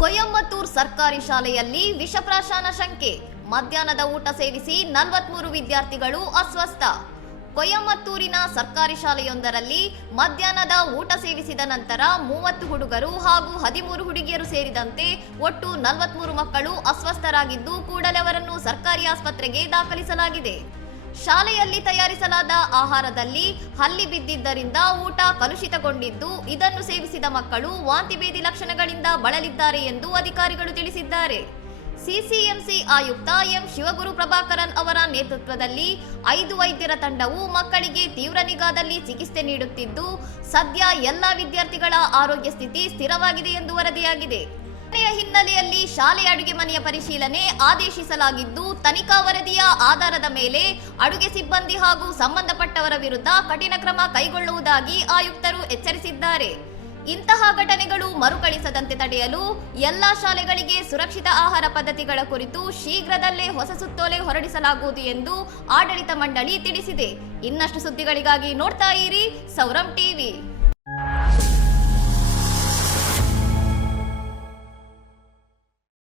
ಕೊಯಮತ್ತೂರ್ ಸರ್ಕಾರಿ ಶಾಲೆಯಲ್ಲಿ ವಿಷಪ್ರಾಶನ ಶಂಕೆ. ಮಧ್ಯಾಹ್ನದ ಊಟ ಸೇವಿಸಿ 43 ವಿದ್ಯಾರ್ಥಿಗಳು ಅಸ್ವಸ್ಥ. ಕೊಯಮತ್ತೂರಿನ ಸರ್ಕಾರಿ ಶಾಲೆಯೊಂದರಲ್ಲಿ ಮಧ್ಯಾಹ್ನದ ಊಟ ಸೇವಿಸಿದ ನಂತರ 30 ಹುಡುಗರು ಹಾಗೂ 13 ಹುಡುಗಿಯರು ಸೇರಿದಂತೆ ಒಟ್ಟು 43 ಮಕ್ಕಳು ಅಸ್ವಸ್ಥರಾಗಿದ್ದು ಕೂಡಲೇ ಅವರನ್ನು ಸರ್ಕಾರಿ ಆಸ್ಪತ್ರೆಗೆ ದಾಖಲಿಸಲಾಗಿದೆ. ಶಾಲೆಯಲ್ಲಿ ತಯಾರಿಸಲಾದ ಆಹಾರದಲ್ಲಿ ಹಲ್ಲಿ ಬಿದ್ದಿದ್ದರಿಂದ ಊಟ ಕಲುಷಿತಗೊಂಡಿದ್ದು, ಇದನ್ನು ಸೇವಿಸಿದ ಮಕ್ಕಳು ವಾಂತಿ ಭೇದಿ ಲಕ್ಷಣಗಳಿಂದ ಬಳಲಿದ್ದಾರೆ ಎಂದು ಅಧಿಕಾರಿಗಳು ತಿಳಿಸಿದ್ದಾರೆ. ಸಿಸಿಎಂಸಿ ಆಯುಕ್ತ ಎಂ ಶಿವಗುರು ಪ್ರಭಾಕರನ್ ಅವರ ನೇತೃತ್ವದಲ್ಲಿ 5 ವೈದ್ಯರ ತಂಡವು ಮಕ್ಕಳಿಗೆ ತೀವ್ರ ನಿಗಾದಲ್ಲಿ ಚಿಕಿತ್ಸೆ ನೀಡುತ್ತಿದ್ದು, ಸದ್ಯ ಎಲ್ಲಾ ವಿದ್ಯಾರ್ಥಿಗಳ ಆರೋಗ್ಯ ಸ್ಥಿತಿ ಸ್ಥಿರವಾಗಿದೆ ಎಂದು ವರದಿಯಾಗಿದೆ. ಘಟನೆಯ ಹಿನ್ನೆಲೆಯಲ್ಲಿ ಶಾಲೆ ಅಡುಗೆ ಮನೆಯ ಪರಿಶೀಲನೆ ಆದೇಶಿಸಲಾಗಿದ್ದು, ತನಿಖಾ ವರದಿಯ ಆಧಾರದ ಮೇಲೆ ಅಡುಗೆ ಸಿಬ್ಬಂದಿ ಹಾಗೂ ಸಂಬಂಧಪಟ್ಟವರ ವಿರುದ್ಧ ಕಠಿಣ ಕ್ರಮ ಕೈಗೊಳ್ಳುವುದಾಗಿ ಆಯುಕ್ತರು ಎಚ್ಚರಿಸಿದ್ದಾರೆ. ಇಂತಹ ಘಟನೆಗಳು ಮರುಕಳಿಸದಂತೆ ತಡೆಯಲು ಎಲ್ಲಾ ಶಾಲೆಗಳಿಗೆ ಸುರಕ್ಷಿತ ಆಹಾರ ಪದ್ಧತಿಗಳ ಕುರಿತು ಶೀಘ್ರದಲ್ಲೇ ಹೊಸ ಸುತ್ತೋಲೆ ಹೊರಡಿಸಲಾಗುವುದು ಎಂದು ಆಡಳಿತ ಮಂಡಳಿ ತಿಳಿಸಿದೆ. ಇನ್ನಷ್ಟು ಸುದ್ದಿಗಳಿಗಾಗಿ ನೋಡ್ತಾ ಇರಿ ಸೌರಂ ಟಿವಿ.